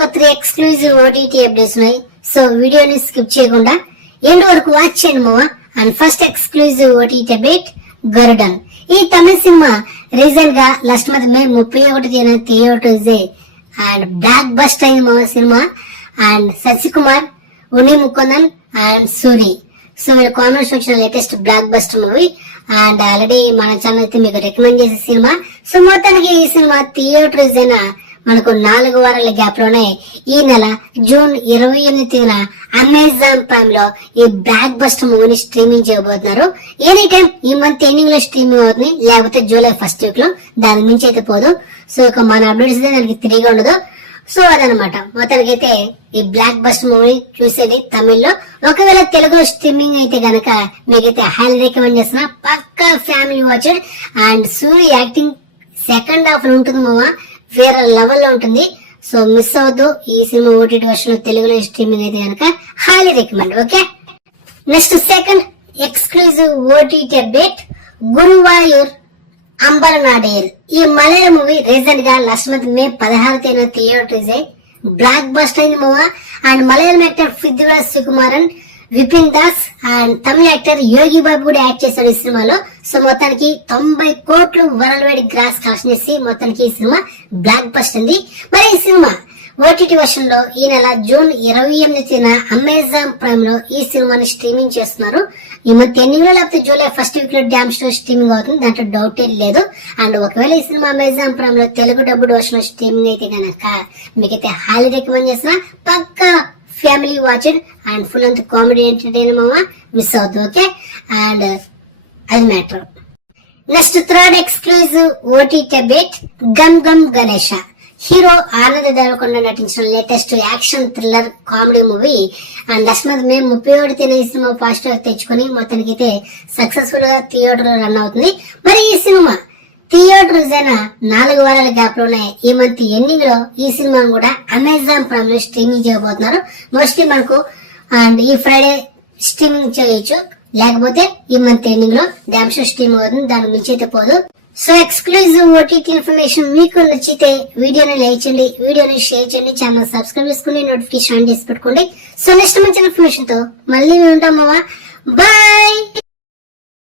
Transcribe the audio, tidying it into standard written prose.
ఒక 3 exclusive OTT updates ఉన్నాయి. So వీడియోని స్కిప్ చేయకుండా ఎండ్ వరకు వాచ్ చేయండి మావా. And first exclusive OTT update Garudan. ఈ తమిళ సినిమా రీసెంట్ గా last month May 31 theatres and blockbuster అయింది మావా సినిమా. And Sasikumar, Unni Mukundan and Soori. So మీరు కామెంట్స్ వచ్చిన latest blockbuster movie and already మన ఛానల్ అయితే మీకు రికమెండ్ చేసే సినిమా. సో మొత్తానికి ఈ సినిమా థియేటర్స్ అయినా మనకు 4 వారాల గ్యాప్ లోనే ఈ నెల జూన్ 28న అమెజాన్ ప్రైమ్ లో ఈ బ్లాక్ బస్టర్ మూవీని స్ట్రీమింగ్ చేయబోతున్నారు. ఎనీ టైం ఈ మంత్ ఎండింగ్ లో స్ట్రీమింగ్ అవుతుంది, లేకపోతే జూలై ఫస్ట్ వీక్ లో. దాని మించి అయితే పోదు. సో ఇక మన అప్డేట్స్ అయితే దానికి తిరిగి ఉండదు. సో అదనమాట మొత్తానికి అయితే ఈ బ్లాక్ బస్టర్ మూవీ చూసేది తమిళ్లో. ఒకవేళ తెలుగులో స్ట్రీమింగ్ అయితే గనక మీకైతే హైలీ రికమెండ్ చేస్తున్నా, పక్కా family watcher. And Soori acting second half లో ఉంటుంది మామ, వేరే లెవెల్ లో ఉంటుంది. సో మిస్ అవ్వద్దు. ఈ సినిమా ఓటీటీ వర్షన్ లో తెలుగులో స్ట్రీమింగ్ అయితే గనక highly recommend. Okay, next second exclusive OTT update Guruvayoor Ambalanadayil. ఈ మలయాళం మూవీ రీసెంట్ గా last month May 16 theatres blockbuster అయింది మూవా. And Malayalam actor Prithviraj Sukumaran, Vipin Das and తమిళ యాక్టర్ యోగి బాబు కూడా యాక్ట్ చేశాడు ఈ సినిమాలో. సో మొత్తానికి 90 కోట్లు వరల్డ్ వైడ్ గ్రాస్ కలెక్షన్ చేసి మొత్తానికి ఈ సినిమా బ్లాక్ బస్టర్ ఉంది. మరి ఈ సినిమా ఓటీటీ వర్షన్ లో ఈ నెల జూన్ 28న అమెజాన్ ప్రైమ్ లో ఈ సినిమాని స్ట్రీమింగ్ చేస్తున్నారు. ఈ మంత్ ఎండింగ్ లో లేకపోతే జూలై ఫస్ట్ వీక్ లో డ్యామ్ స్టోర్ స్ట్రీమింగ్ అవుతుంది, దాంట్లో డౌట్ ఏం లేదు. అండ్ ఒకవేళ ఈ సినిమా అమెజాన్ ప్రైమ్ లో తెలుగు డబ్బుడ్ వర్షన్ లో స్ట్రీమింగ్ అయితే కనుక మీకైతే హైలీ రికమెండ్ చేస్తున్నా, పక్కా ఫ్యామిలీ వాచర్ అండ్ ఫుల్ అంత కామెడీ ఎంటర్టైన్ మామా, మిస్ అవుతుంది. ఓకే, అండ్ అది matter. Next third exclusive OTT update Gam Gam Ganesha. Hero Anand Deverakonda నటించిన latest action thriller comedy movie. And last month May 31 ఈ సినిమా ఫాస్ట్ గా తెచ్చుకుని మొత్తానికి అయితే సక్సెస్ఫుల్ గా థియేటర్ లో రన్ అవుతుంది. మరి ఈ సినిమా థియేటర్స్ అయినా 4 వారాల గ్యాప్ లోనే ఈ మంత్ ఎండింగ్ లో ఈ సినిమాను కూడా అమెజాన్ ప్రైమ్ లో స్ట్రీమింగ్ చేయబోతున్నారు. మోస్ట్లీ మనకు అండ్ ఈ ఫ్రైడే స్ట్రీమింగ్ చేయొచ్చు, లేకపోతే ఈ మంత్ ఎండింగ్ లో డ్యామ్ షో స్ట్రీమ్ అవుతుంది, దాని మించి అయితే పోదు. సో ఎక్స్క్లూజివ్ ఓటీటీ ఇన్ఫర్మేషన్ మీకు నచ్చితే వీడియోని లైక్ చేయండి, వీడియోని షేర్ చేయండి, ఛానల్ సబ్స్క్రైబ్ చేసుకుని నోటిఫికేషన్ ఆన్ చేసి పెట్టుకోండి. సో నెక్స్ట్ మంచి ఇన్ఫర్మేషన్ తో మళ్ళీ ఉంటాం మావా. బాయ్.